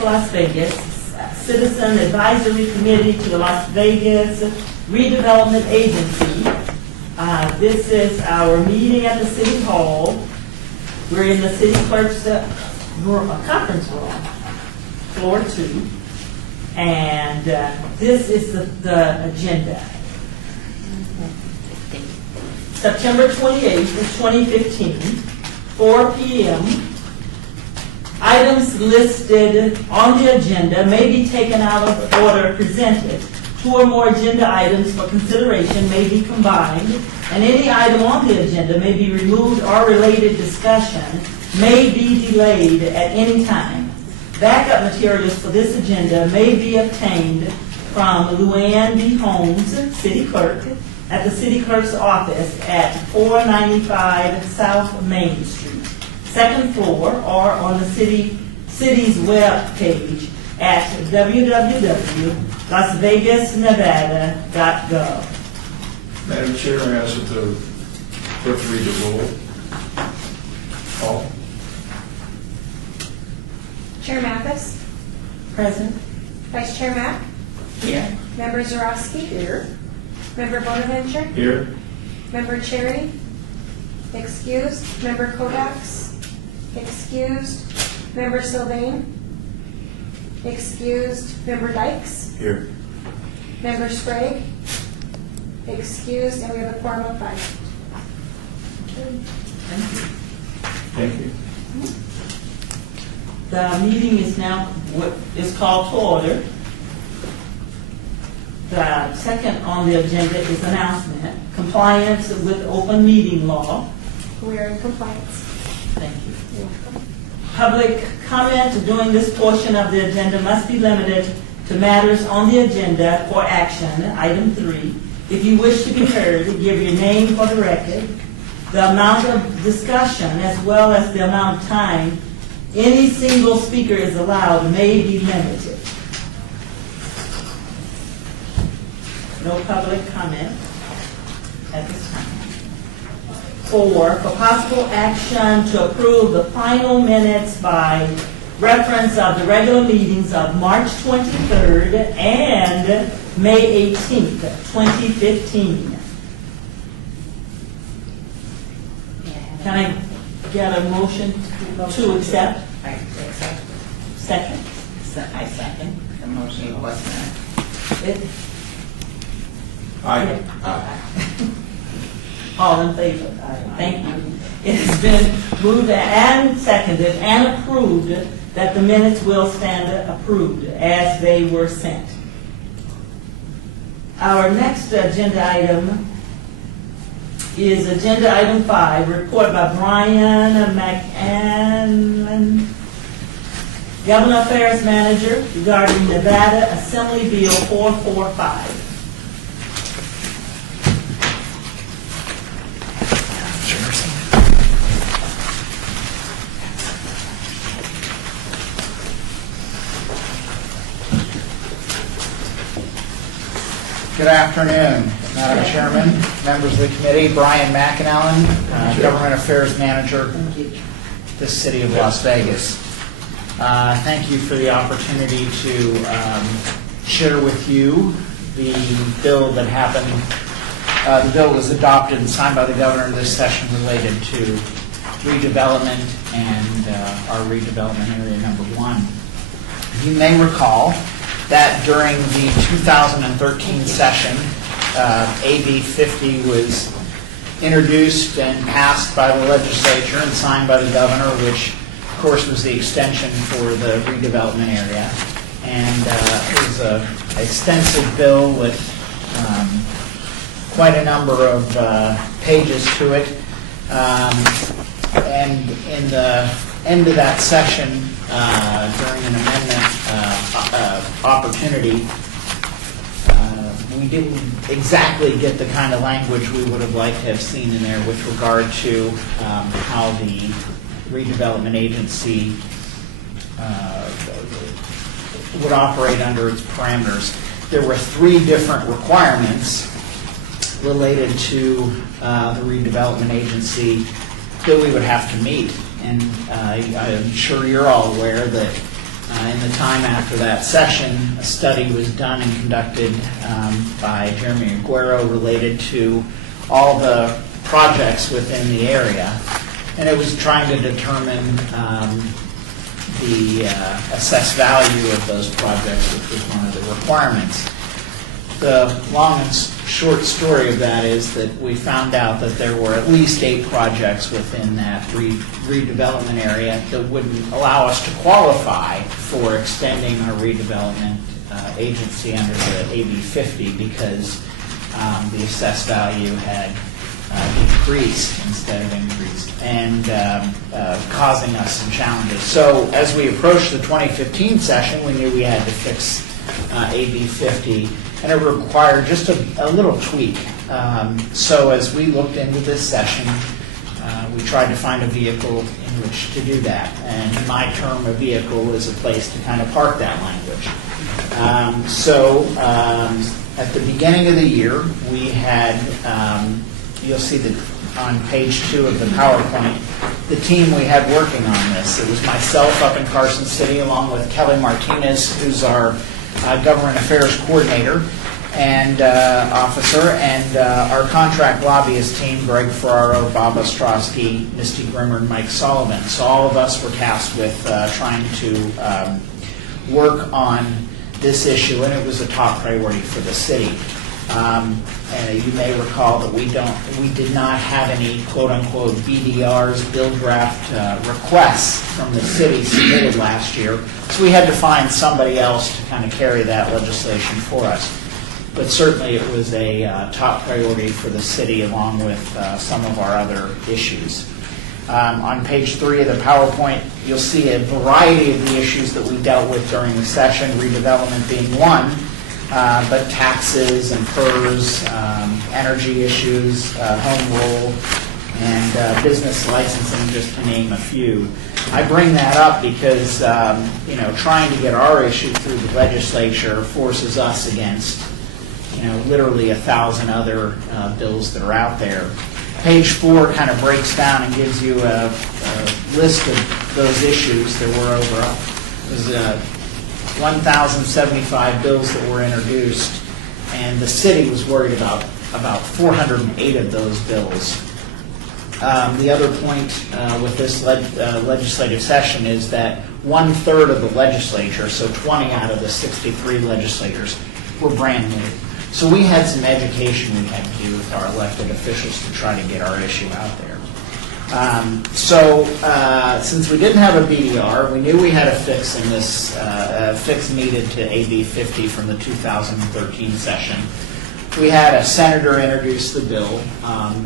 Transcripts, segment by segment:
of Las Vegas, Citizen Advisory Committee to the Las Vegas Redevelopment Agency. This is our meeting at the City Hall. We're in the City Clerk's conference room, floor 2. And this is the agenda. September 28th, 2015, 4 p.m. Items listed on the agenda may be taken out of order presented. 2 or more agenda items for consideration may be combined, and any item on the agenda may be removed or related discussion may be delayed at any time. Backup materials for this agenda may be obtained from Luann B. Holmes, City Clerk, at the City Clerk's office at 495 South Main Street, 2nd floor, or on the city's web page at www.lasvegasnevada.gov. Madam Chair, I ask that the clerk read the roll. Call. Chair Mathis, Present. Vice Chair Mack, Here. Member Zarowski, Here. Member Bonaventure, Here. Member Cherry, excused. Member Kodaks, excused. Member Sylvain, excused. Member Dykes, Here. Member Sprague, excused, and we have a quorum of 5. Thank you. The meeting is now called to order. The second on the agenda is announcement, compliance with open meeting law. We are in compliance. Thank you. Public comment during this portion of the agenda must be limited to matters on the agenda for action, item 3. If you wish to be heard, give your name for the record. The amount of discussion as well as the amount of time any single speaker is allowed may be limited. No public comment at this time. 4, for possible action to approve the final minutes by reference of the regular meetings of March 23rd and May 18th, 2015. Can I get a motion to accept? I accept. Second? I second. The motion was not. Aye. All in favor? Thank you. It has been moved and seconded and approved that the minutes will stand approved as they were sent. Our next agenda item is agenda item 5, report by Brian McAnlon, Government Affairs Manager, regarding Nevada Assembly Bill 445. Good afternoon, Madam Chairman, members of the committee. Brian McAnallen, Government Affairs Manager, the City of Las Vegas. Thank you for the opportunity to share with you the bill that happened. The bill was adopted and signed by the governor this session related to redevelopment and our redevelopment area number 1. You may recall that during the 2013 session, AB 50 was introduced and passed by the legislature and signed by the governor, which of course was the extension for the redevelopment area. And it was an extensive bill with quite a number of pages to it. And in the end of that session, during an amendment opportunity, we didn't exactly get the kind of language we would have liked to have seen in there with regard to how the redevelopment agency would operate under its parameters. There were 3 different requirements related to the redevelopment agency that we would have to meet. And I'm sure you're all aware that In the time after that session, a study was done and conducted by Jeremy Aguero related to all the projects within the area, and it was trying to determine the assessed value of those projects, which was one of the requirements. The long and short story of that is that we found out that there were at least 8 projects within that redevelopment area that wouldn't allow us to qualify for extending our redevelopment agency under the AB 50 because the assessed value had decreased instead of increased, and causing us some challenges. So as we approached the 2015 session, we knew we had to fix AB 50, and it required just a little tweak. So as we looked into this session, we tried to find a vehicle in which to do that. And in my term, a vehicle was a place to kind of park that language. At the beginning of the year, we had, you'll see that on page 2 of the PowerPoint, the team we had working on this. It was myself up in Carson City along with Kelly Martinez, who's our Government Affairs Coordinator and Officer, and our contract lobbyist team, Greg Ferraro, Bob Ostrowski, Misty Grimmer, and Mike Sullivan. So all of us were tasked with trying to work on this issue, and it was a top priority for the city. And you may recall that we did not have any quote-unquote BDRs, bill draft requests from the city submitted last year, so we had to find somebody else to kind of carry that legislation for us. But certainly it was a top priority for the city along with some of our other issues. On page 3 of the PowerPoint, you'll see a variety of the issues that we dealt with during the session, redevelopment being one. But taxes and PERS, energy issues, home rule, and business licensing, just to name a few. I bring that up because trying to get our issue through the legislature forces us against literally 1,000 other bills that are out there. Page 4 kind of breaks down and gives you a list of those issues. There were over 1,075 bills that were introduced, and the city was worried about 408 of those bills. The other point with this legislative session is that 1/3 of the legislature, so 20 out of the 63 legislators, were brand new. So we had some education we had to do with our elected officials to try to get our issue out there. Since we didn't have a BDR, we knew we had a fix in this, fix needed to AB 50 from the 2013 session. We had a senator introduce the bill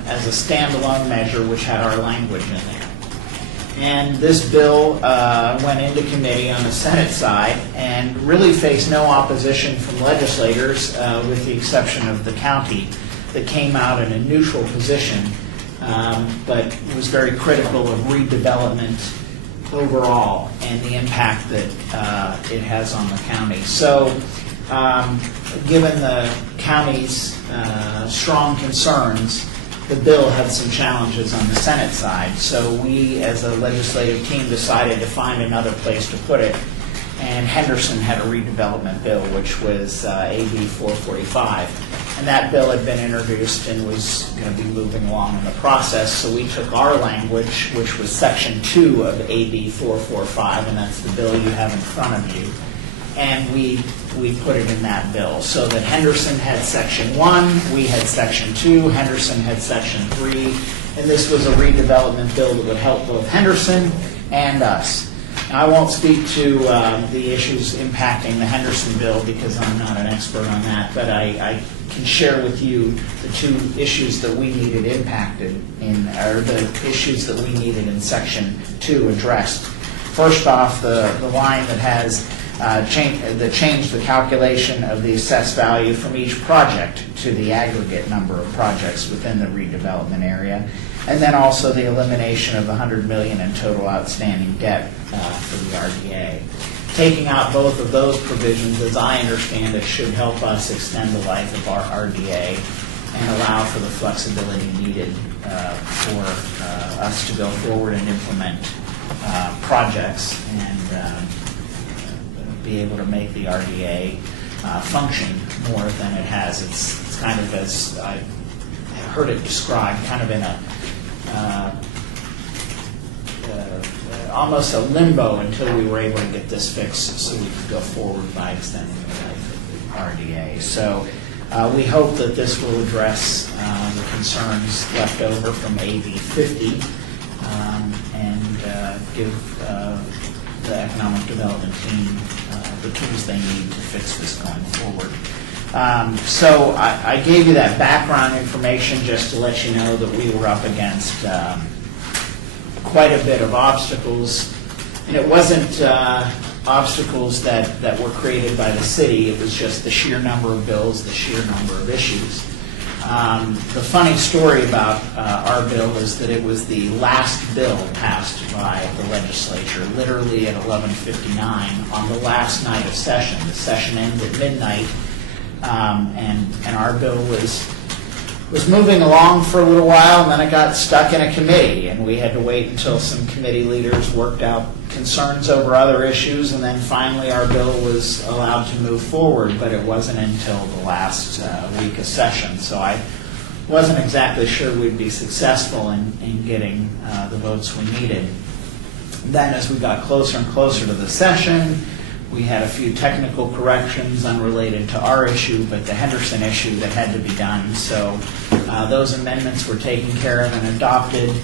as a standalone measure which had our language in there. And this bill went into committee on the Senate side and really faced no opposition from legislators with the exception of the county that came out in a neutral position. But was very critical of redevelopment overall and the impact that it has on the county. So given the county's strong concerns, the bill had some challenges on the Senate side. So we, as a legislative team, decided to find another place to put it. And Henderson had a redevelopment bill, which was AB 445. And that bill had been introduced and was going to be moving along in the process. So we took our language, which was Section 2 of AB 445, and that's the bill you have in front of you, and we put it in that bill. So that Henderson had Section 1, we had Section 2, Henderson had Section 3, and this was a redevelopment bill that would help both Henderson and us. I won't speak to the issues impacting the Henderson bill because I'm not an expert on that, but I can share with you the 2 issues that we needed impacted or the issues that we needed in Section 2 addressed. First off, the line that has change the calculation of the assessed value from each project to the aggregate number of projects within the redevelopment area. And then also the elimination of $100 million in total outstanding debt for the RDA. Taking out both of those provisions, as I understand it, should help us extend the life of our RDA and allow for the flexibility needed for us to go forward and implement projects and be able to make the RDA function more than it has. It's kind of, as I heard it described, kind of in a almost a limbo until we were able to get this fixed so we could go forward by extending the life of the RDA. So we hope that this will address the concerns left over from AB 50 and give the economic development team the tools they need to fix this going forward. So I gave you that background information just to let you know that we were up against quite a bit of obstacles, and it wasn't obstacles that were created by the city. It was just the sheer number of bills, the sheer number of issues. The funny story about our bill is that it was the last bill passed by the legislature, literally at 11:59 on the last night of session. The session ends at midnight, and our bill was moving along for a little while, and then it got stuck in a committee, and we had to wait until some committee leaders worked out concerns over other issues, and then finally our bill was allowed to move forward, but it wasn't until the last week of session. So I wasn't exactly sure we'd be successful in getting the votes we needed. Then as we got closer and closer to the session, we had a few technical corrections unrelated to our issue, but the Henderson issue that had to be done. So those amendments were taken care of and adopted.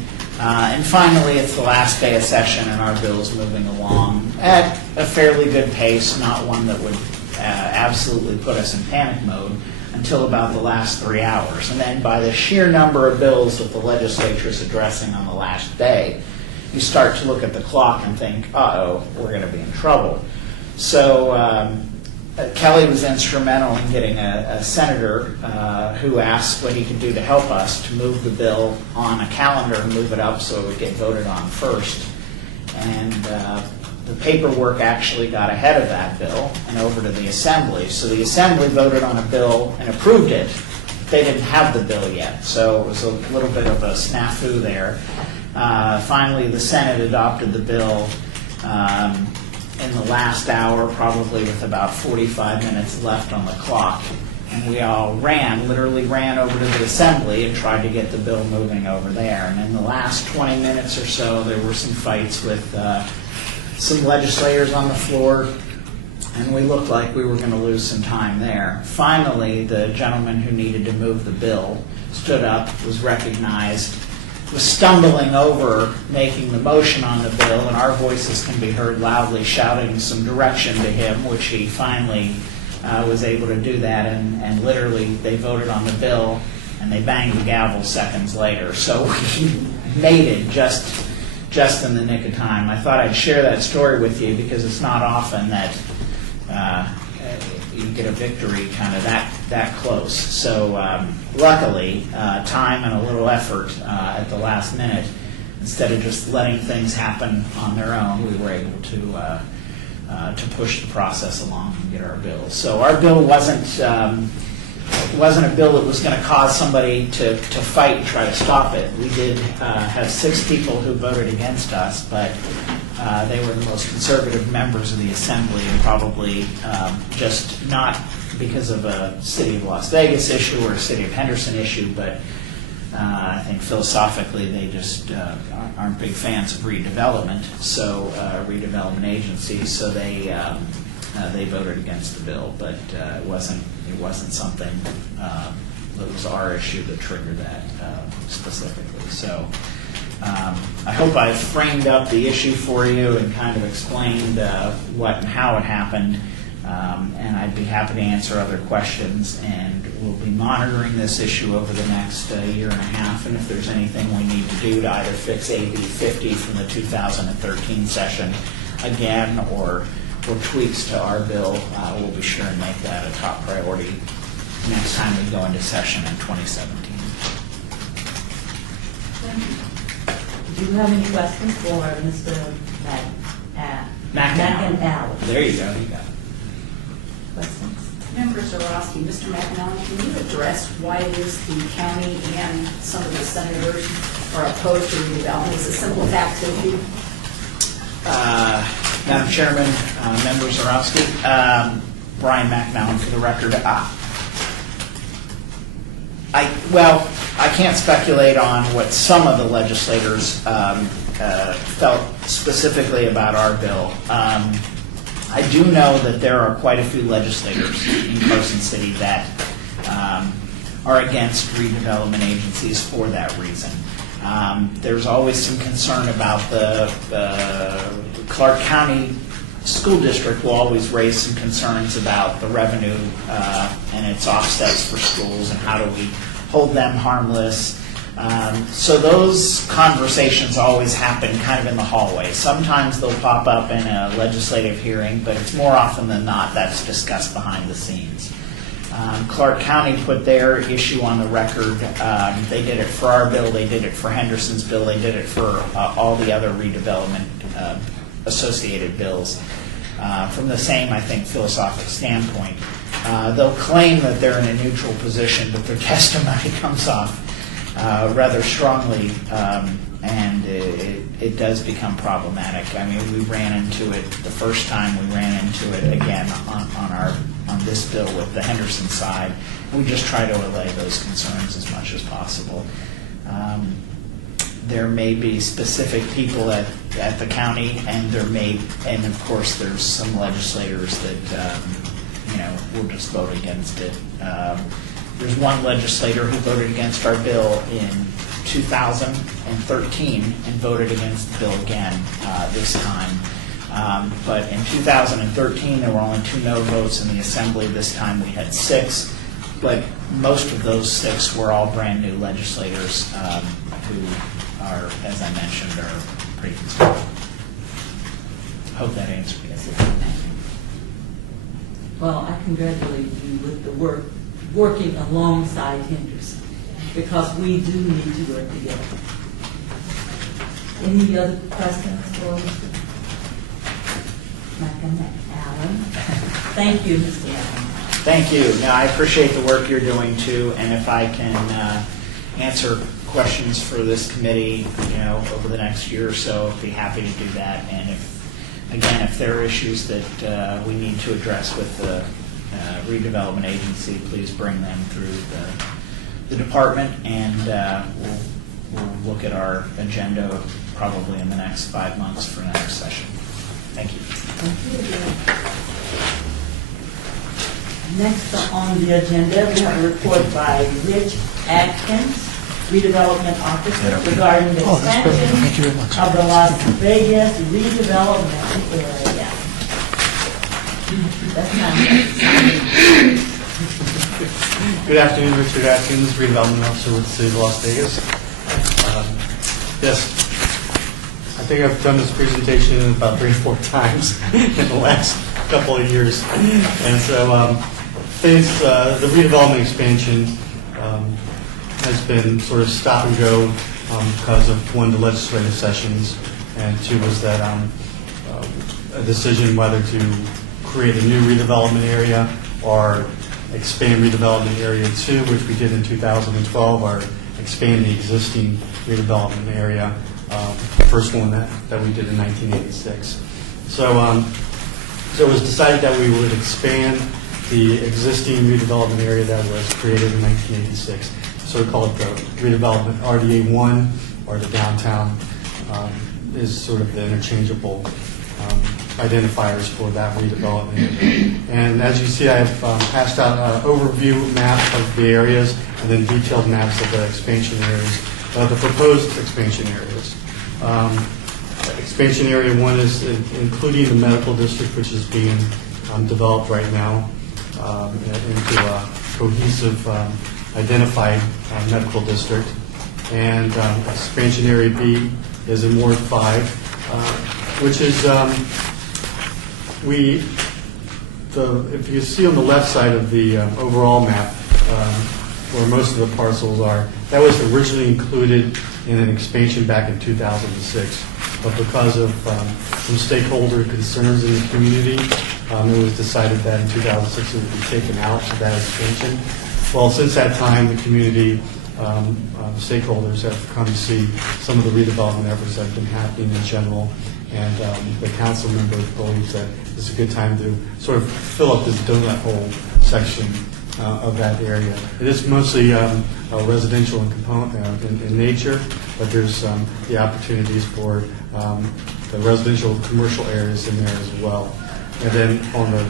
And finally, it's the last day of session, and our bill is moving along at a fairly good pace, not one that would absolutely put us in panic mode until about the last 3 hours. And then by the sheer number of bills that the legislature is addressing on the last day, you start to look at the clock and think, uh-oh, we're going to be in trouble. So Kelly was instrumental in getting a senator who asked what he could do to help us to move the bill on a calendar and move it up so it would get voted on first. And the paperwork actually got ahead of that bill and over to the Assembly. So the Assembly voted on a bill and approved it. They didn't have the bill yet, so it was a little bit of a snafu there. Finally, the Senate adopted the bill in the last hour, probably with about 45 minutes left on the clock. And we all literally ran over to the Assembly and tried to get the bill moving over there. And in the last 20 minutes or so, there were some fights with some legislators on the floor, and we looked like we were going to lose some time there. Finally, the gentleman who needed to move the bill stood up, was recognized, was stumbling over making the motion on the bill, and our voices can be heard loudly shouting some direction to him, which he finally was able to do that, and literally they voted on the bill and they banged the gavel seconds later. So we made it just in the nick of time. I thought I'd share that story with you because it's not often that you get a victory kind of that close. So luckily, time and a little effort at the last minute, instead of just letting things happen on their own, we were able to push the process along and get our bill. So our bill wasn't a bill that was going to cause somebody to fight and try to stop it. We did have 6 people who voted against us, but they were the most conservative members of the Assembly, and probably just not because of a City of Las Vegas issue or a City of Henderson issue, but I think philosophically they just aren't big fans of redevelopment, so redevelopment agencies, so they voted against the bill, but it wasn't something that was our issue that triggered that specifically. So I hope I framed up the issue for you and kind of explained what and how it happened, and I'd be happy to answer other questions, and we'll be monitoring this issue over the next year and a half, and if there's anything we need to do to either fix AB 50 from the 2013 session again or tweaks to our bill, we'll be sure and make that a top priority next time we go into session in 2017. Do you have any questions for Mr. McAnally? There you go. You got it. Questions? Member Zarowski, Mr. McAnally, can you address why it is the county and some of the senators are opposed to redevelopment? Is it a simple tax issue? Madam Chairman, members Zarowski, Brian McNallen for the record. I can't speculate on what some of the legislators felt specifically about our bill. I do know that there are quite a few legislators in Carson City that are against redevelopment agencies for that reason. There's always some concern about the Clark County School District will always raise some concerns about the revenue and its offsets for schools and how do we hold them harmless. So those conversations always happen kind of in the hallway. Sometimes they'll pop up in a legislative hearing, but it's more often than not that's discussed behind the scenes. Clark County put their issue on the record. They did it for our bill, they did it for Henderson's bill, they did it for all the other redevelopment associated bills. From the same, I think, philosophic standpoint. They'll claim that they're in a neutral position, but their testimony comes off rather strongly, and it does become problematic. I mean, we ran into it the first time, we ran into it again on this bill with the Henderson side. We just try to allay those concerns as much as possible. There may be specific people at the county, and of course there's some legislators that will just vote against it. There's one legislator who voted against our bill in 2013 and voted against the bill again this time. But in 2013 there were only 2 no votes in the Assembly. This time we had 6, but most of those 6 were all brand new legislators who are, as I mentioned, are pretty conservative. Hope that answered it. Well, I congratulate you with the working alongside Henderson, because we do need to work together. Any other questions for Mr. Allen? Thank you, Mr. Allen. Thank you. No, I appreciate the work you're doing too, and if I can answer questions for this committee, over the next year or so, I'd be happy to do that. And if there are issues that we need to address with the redevelopment agency, please bring them through the department, and we'll look at our agenda probably in the next 5 months for next session. Thank you. Next on the agenda, we have a report by Rich Atkins, redevelopment officer, regarding the expansion of the Las Vegas redevelopment area. That's not Good afternoon, Richard Atkins, redevelopment officer with the City of Las Vegas. Yes, I think I've done this presentation about 3 or 4 times in the last couple of years. And so the redevelopment expansion has been sort of stop and go because of, 1, the legislative sessions, and 2 was that a decision whether to create a new redevelopment area or expand redevelopment area 2, which we did in 2012, or expand the existing redevelopment area, the first one that we did in 1986. So it was decided that we would expand the existing redevelopment area that was created in 1986. So we call it the redevelopment RDA 1, or the downtown is sort of the interchangeable identifiers for that redevelopment area. And as you see, I have passed out an overview map of the areas and then detailed maps of the expansion areas, the proposed expansion areas. Expansion area 1 is including the medical district, which is being developed right now into a cohesive identified medical district. And expansion area B is in Ward 5, which is if you see on the left side of the overall map where most of the parcels are, that was originally included in an expansion back in 2006. But because of some stakeholder concerns in the community, it was decided that in 2006 it would be taken out of that expansion. Well, since that time, the community stakeholders have come to see some of the redevelopment efforts that have been happening in general, and the council member believes that it's a good time to sort of fill up this donut hole section of that area. It is mostly residential in component in nature, but there's the opportunities for the residential commercial areas in there as well. And then on the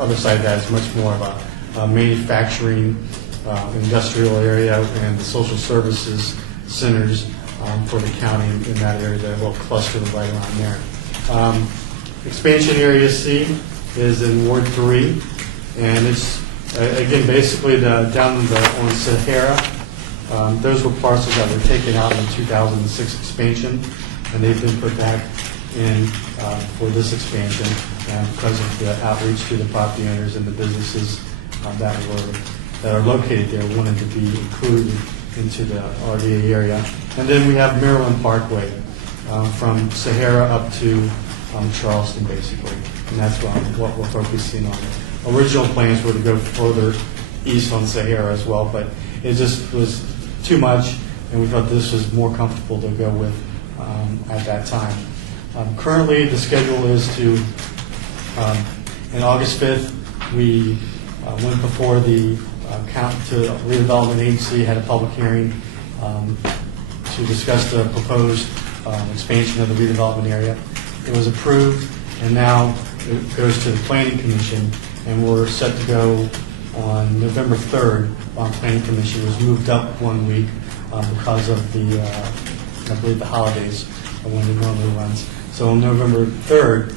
other side of that is much more of a manufacturing, industrial area, and the social services centers for the county in that area, that little cluster right around there. Expansion Area C is in Ward 3, and it's, again, basically down on Sahara. Those were parcels that were taken out in the 2006 expansion, and they've been put back in for this expansion because of the outreach to the property owners and the businesses that are located there wanted to be included into the RDA area. And then we have Maryland Parkway from Sahara up to Charleston, basically, and that's what we're focusing on. Original plans were to go further east on Sahara as well, but it just was too much, and we thought this was more comfortable to go with at that time. Currently, the schedule is to, in August 5th, we went before the redevelopment agency, had a public hearing to discuss the proposed expansion of the redevelopment area. It was approved, and now it goes to the Planning Commission, and we're set to go on November 3rd. Planning Commission was moved up 1 week because of the, I believe, the holidays when it normally runs. So on November 3rd,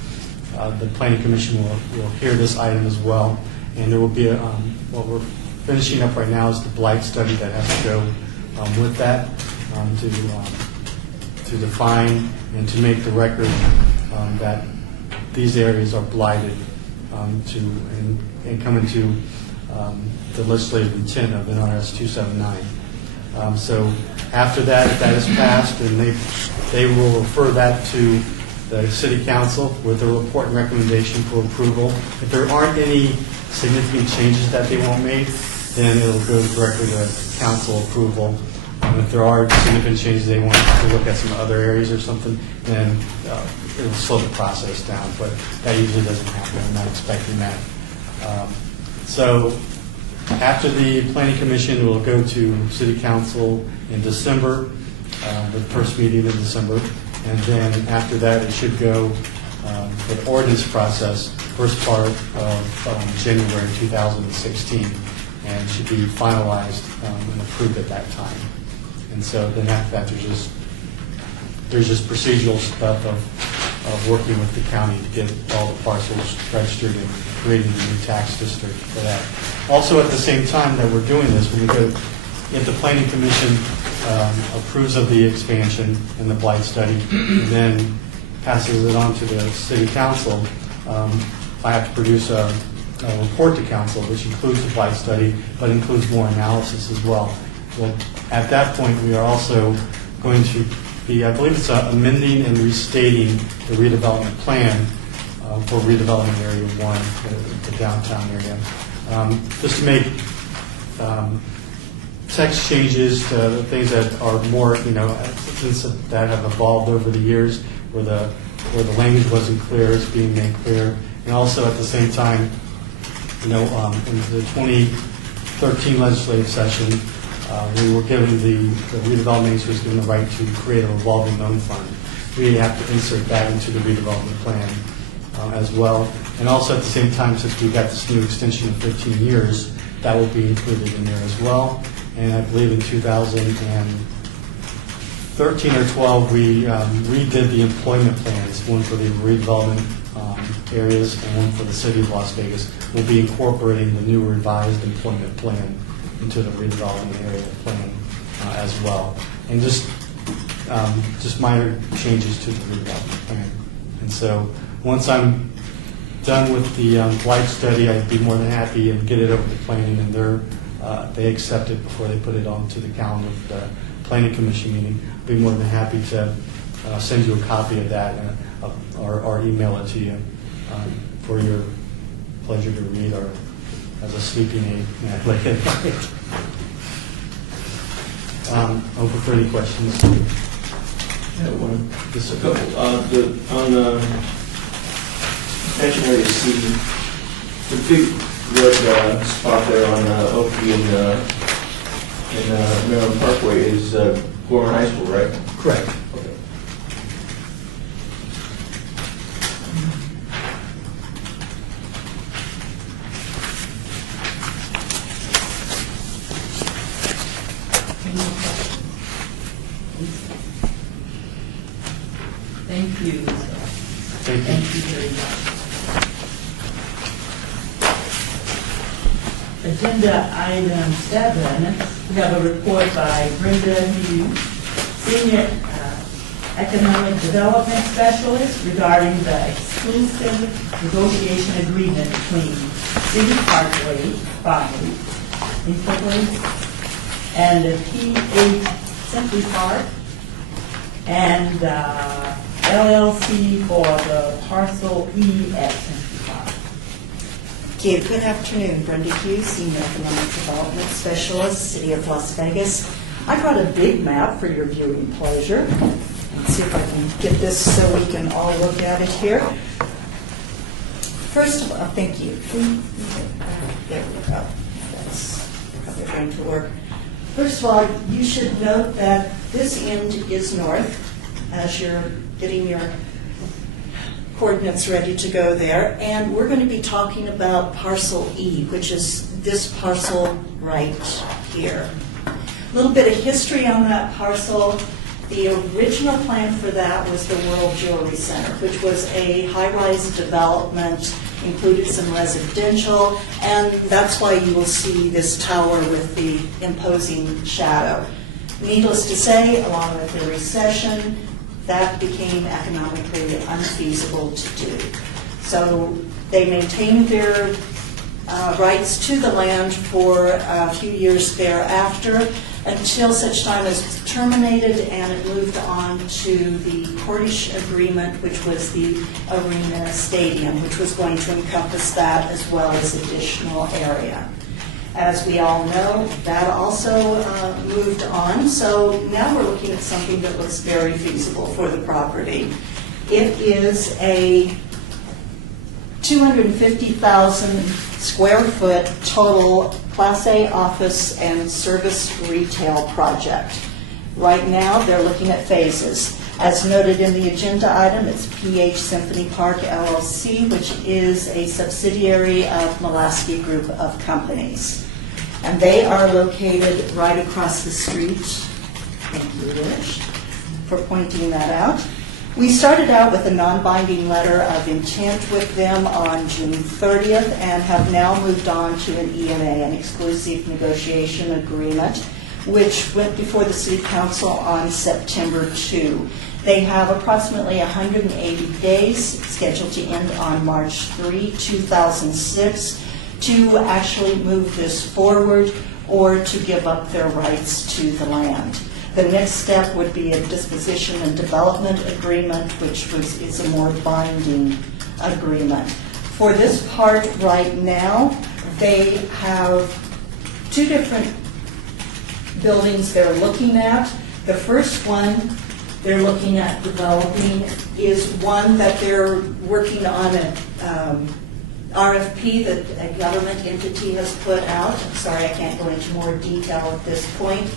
the Planning Commission will hear this item as well, and there will be what we're finishing up right now is the blight study that has to go with that to define and to make the record that these areas are blighted and come into the legislative intent of NRS 279. So after that, if that is passed, then they will refer that to the City Council with a report and recommendation for approval. If there aren't any significant changes that they want made, then it'll go directly to council approval. If there are significant changes they want to look at some other areas or something, then it'll slow the process down. But that usually doesn't happen. I'm not expecting that. So after the Planning Commission, we'll go to City Council in December, the first meeting in December. And then after that, it should go for the ordinance process, first part of January 2016, and should be finalized and approved at that time. And so then after that, there's just procedural stuff of working with the county to get all the parcels registered and creating a new tax district for that. Also, at the same time that we're doing this, when we go, if the Planning Commission approves of the expansion and the blight study, and then passes it on to the City Council, I have to produce a report to Council, which includes the blight study, but includes more analysis as well. Well, at that point, we are also going to be, I believe it's amending and restating the redevelopment plan for redevelopment area 1, the downtown area, just to make text changes to things that are more, things that have evolved over the years, where the language wasn't clear, it's being made clear, and also at the same time, in the 2013 legislative session, we were given the redevelopment agency was given the right to create a revolving loan fund. We have to insert that into the redevelopment plan as well. And also at the same time, since we got this new extension of 15 years, that will be included in there as well. And I believe in 2013 or 12, we redid the employment plans, one for the redevelopment areas and one for the city of Las Vegas. We'll be incorporating the new revised employment plan into the redevelopment area plan as well. And just minor changes to the redevelopment plan. And so once I'm done with the blight study, I'd be more than happy and get it over to planning, and they accept it before they put it onto the calendar for the Planning Commission meeting. I'd be more than happy to send you a copy of that or email it to you for your pleasure to read, or as a sleeping aid late at night. Open for any questions. Yeah, one. Yes, A sir. couple, on mention area C, the big red spot there on Oakley and Maryland Parkway is Gorman High School, right? Correct. Okay. Thank you. Thank you. Thank you very much. Agenda item 7, we have a report by Brenda Hughes, Senior Economic Development Specialist regarding the exclusive negotiation agreement between City Parkway 5 Incorporated and the P.H. Simply Park and LLC for the parcel E at Simply Park. Okay, good afternoon. Brenda Hughes, Senior Economic Development Specialist, City of Las Vegas. I brought a big map for your viewing pleasure. Let's see if I can get this so we can all look at it here. First of all, thank you. There we go. That's probably going to work. First of all, you should note that this end is north as you're getting your coordinates ready to go there. And we're going to be talking about parcel E, which is this parcel right here. A little bit of history on that parcel. The original plan for that was the World Jewelry Center, which was a high-rise development, included some residential, and that's why you will see this tower with the imposing shadow. Needless to say, along with the recession, that became economically unfeasible to do. So they maintained their rights to the land for a few years thereafter until such time as it terminated and it moved on to the Cordish Agreement, which was the arena stadium, which was going to encompass that as well as additional area. As we all know, that also moved on, so now we're looking at something that looks very feasible for the property. It is a 250,000 square foot total Class A office and service retail project. Right now, they're looking at phases. As noted in the agenda item, it's PH Symphony Park LLC, which is a subsidiary of Mulaski Group of Companies. And they are located right across the street. Thank you, Rich, for pointing that out. We started out with a non-binding letter of intent with them on June 30th and have now moved on to an ENA, an exclusive negotiation agreement, which went before the City Council on September 2. They have approximately 180 days scheduled to end on March 3, 2006 to actually move this forward or to give up their rights to the land. The next step would be a disposition and development agreement, which is a more binding agreement. For this part right now, they have two different buildings they're looking at. The first one they're looking at developing is one that they're working on an RFP that a government entity has put out. I'm sorry, I can't go into more detail at this point,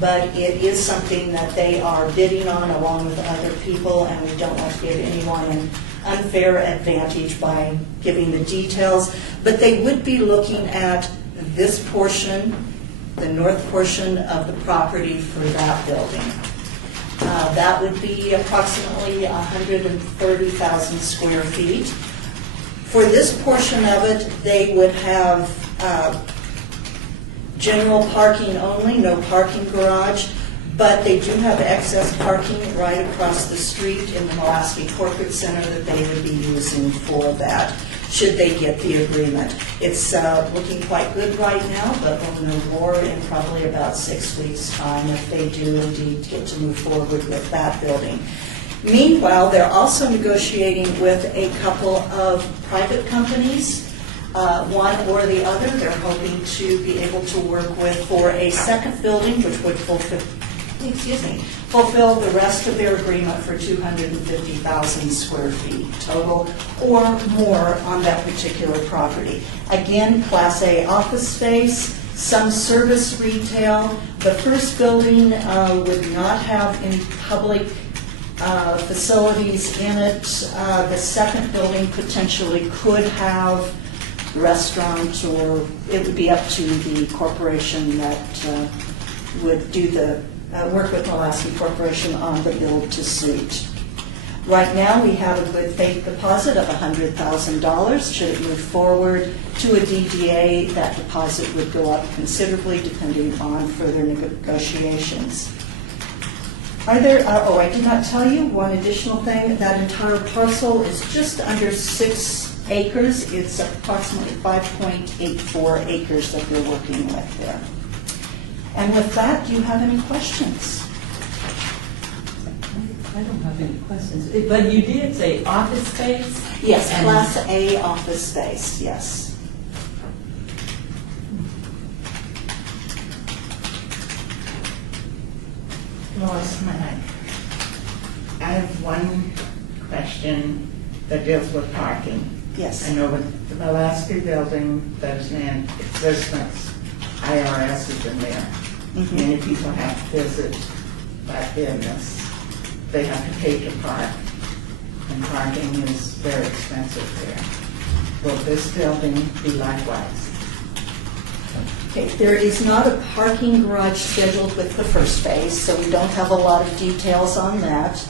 but it is something that they are bidding on along with other people, and we don't want to give anyone an unfair advantage by giving the details. But they would be looking at this portion, the north portion of the property for that building. That would be approximately 130,000 square feet. For this portion of it, they would have general parking only, no parking garage, but they do have excess parking right across the street in the Mulaski Corporate Center that they would be using for that, should they get the agreement. It's looking quite good right now, but we'll know more in probably about 6 weeks' time if they do indeed get to move forward with that building. Meanwhile, they're also negotiating with a couple of private companies, one or the other. They're hoping to be able to work with for a second building, which would fulfill the rest of their agreement for 250,000 square feet total or more on that particular property. Again, Class A office space, some service retail. The first building would not have any public facilities in it. The second building potentially could have restaurants, or it would be up to the corporation that would do the work with Molaski Corporation on the build to suit. Right now, we have a good faith deposit of $100,000. Should it move forward to a DDA, that deposit would go up considerably depending on further negotiations. Are there, I did not tell you one additional thing. That entire parcel is just under 6 acres. It's approximately 5.84 acres that they're working with there. And with that, do you have any questions? I don't have any questions, but you did say office space? Yes, And- Class A office space, yes. Lois Mack. I have one question that deals with parking. Yes. I know with the Molaski building, there's an existence, IRS is in there. Mhm. Many people have to visit that business. They have to pay to park, and parking is very expensive there. Will this building be likewise? Okay, there is not a parking garage scheduled with the first phase, so we don't have a lot of details on that.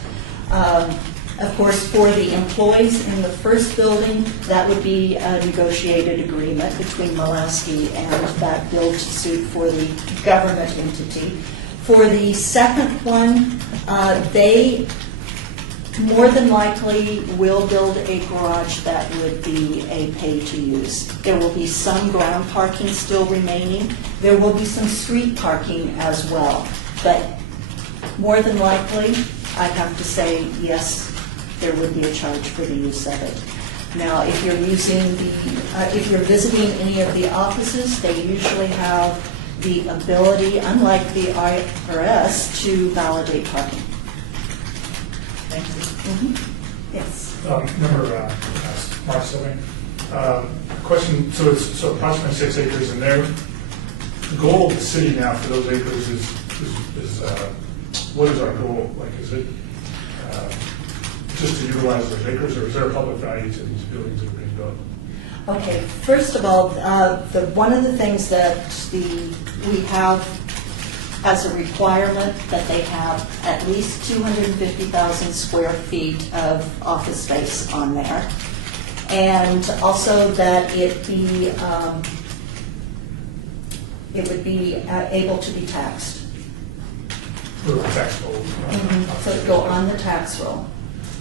Of course, for the employees in the first building, that would be a negotiated agreement between Molaski and that build to suit for the government entity. For the second one, they more than likely will build a garage that would be a pay-to-use. There will be some ground parking still remaining. There will be some street parking as well. But more than likely, I'd have to say, yes, there would be a charge for the use of it. Now, if you're if you're visiting any of the offices, they usually have the ability, unlike the IRS, to validate parking. Thank you. Yes. Member Mark Sylvain. Question, so it's approximately 6 acres, and there, the goal of the city now for those acres is what is our goal? Like, is it just to utilize those acres, or is there a public value to these buildings that are being built? Okay, first of all, one of the things that we have as a requirement that they have at least 250,000 square feet of office space on there. And also that it would be able to be taxed. Or taxable? So it'd go on the tax roll.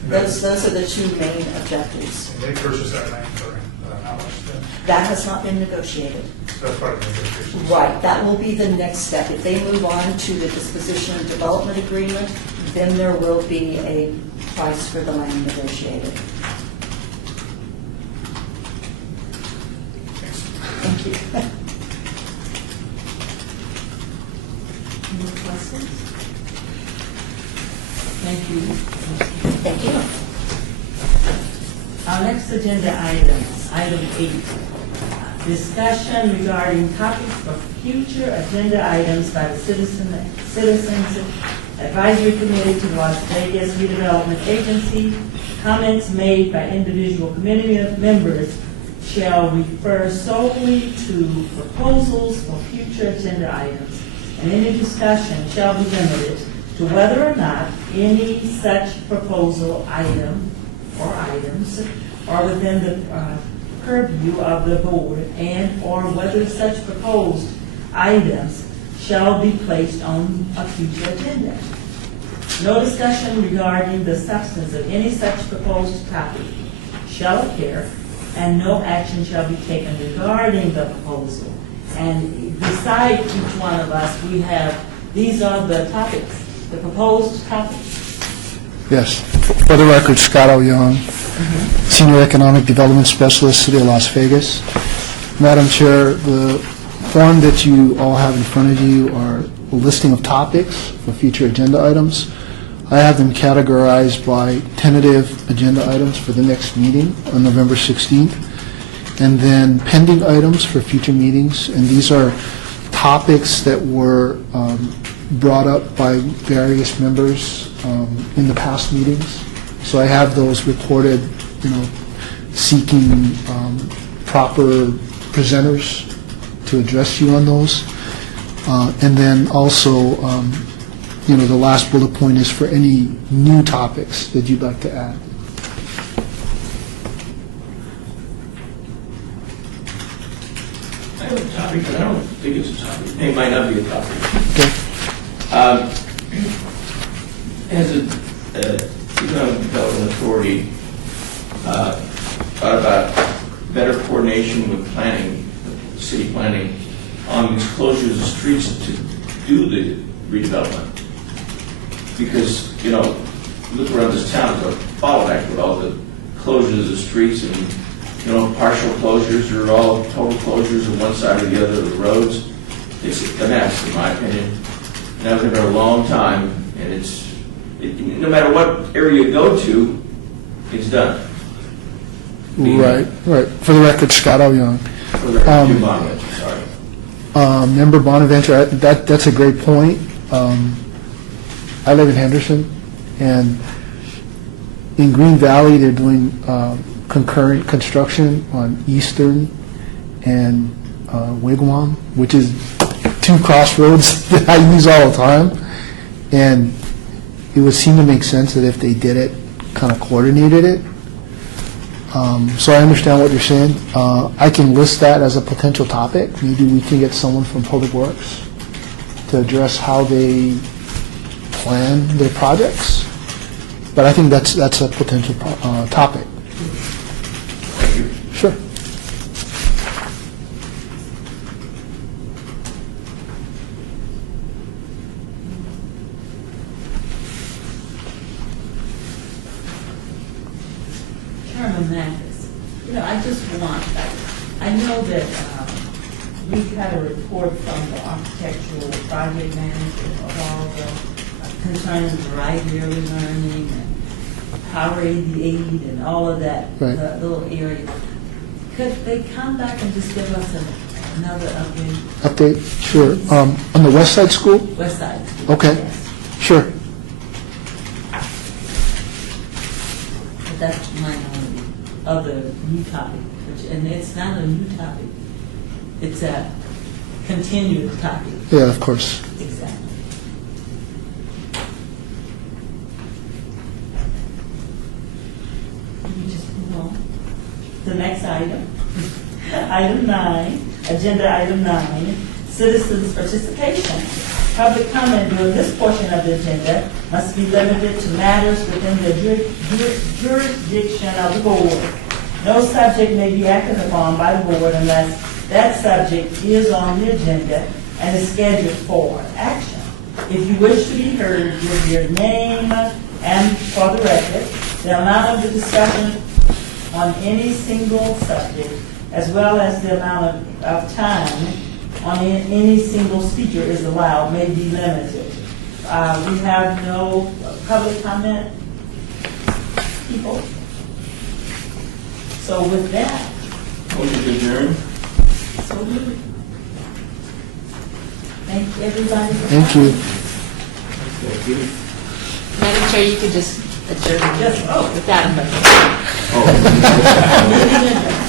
Those are the two main objectives. And they purchase that land for how much then? That has not been negotiated. So that's part of the negotiations. Right, that will be the next step. If they move on to the disposition and development agreement, then there will be a price for the land negotiated. Thank you. Any questions? Thank you. Thank you. Our next agenda item 8, discussion regarding topics for future agenda items by the Citizens Advisory Committee to the Las Vegas Redevelopment Agency. Comments made by individual committee members shall refer solely to proposals for future agenda items, and any discussion shall be limited to whether or not any such proposal item or items are within the purview of the board, and or whether such proposed items shall be placed on a future agenda. No discussion regarding the substance of any such proposed topic shall appear, and no action shall be taken regarding the proposal. And beside each one of us, we have, these are the topics, the proposed topics. Yes. For the record, Scott O. Young, Senior Economic Development Specialist, City of Las Vegas. Madam Chair, the form that you all have in front of you are a listing of topics for future agenda items. I have them categorized by tentative agenda items for the next meeting on November 16th, and then pending items for future meetings. And these are topics that were brought up by various members in the past meetings. So I have those reported, seeking proper presenters to address you on those. And then also, the last bullet point is for any new topics that you'd like to add. I have a topic, but I don't think it's a topic. It might not be a topic. Okay. As an economic development authority, thought about better coordination with planning, city planning, on these closures of streets to do the redevelopment. Because, look around this town, it's a bottleneck with all the closures of streets and, partial closures or all total closures of one side or the other of the roads. It's a mess, in my opinion. And I've been there a long time, and no matter what area you go to, it's done. Right. For the record, Scott L. Young. For the record, Bonaventure, sorry. Member Bonaventure, that's a great point. I live in Henderson, and in Green Valley, they're doing concurrent construction on Eastern and Wigwam, which is two crossroads that I use all the time. And it would seem to make sense that if they did it, kind of coordinated it. So I understand what you're saying. I can list that as a potential topic. Maybe we can get someone from Public Works to address how they plan their projects. But I think that's a potential topic. Thank you. Sure. Chairman Mathis, I just want, I know that we've had a report from the architectural project manager of all the concerns of right early learning and Power 88 and all of that, Right. the little area. Could they come back and just give us another update? Update? Sure. On the West Side School? West Side. Okay. Yes. Sure. But that's my only other new topic, and it's not a new topic. It's a continued topic. Yeah, of course. Exactly. We just move on. The next item, item 9, agenda item 9, citizens' participation. Public comment during this portion of the agenda must be limited to matters within the jurisdiction of the board. No subject may be acted upon by the board unless that subject is on the agenda and is scheduled for action. If you wish to be heard, give your name and, for the record, the amount of the discussion on any single subject, as well as the amount of time on any single speaker is allowed, may be limited. We have no public comment, people. So with that, Motion to adjourn. so moved. Thank everybody for Thank coming. you. Thank you. Madam Chair, you could just adjourn Yes, oh. without a motion. Oh. Meeting adjourned.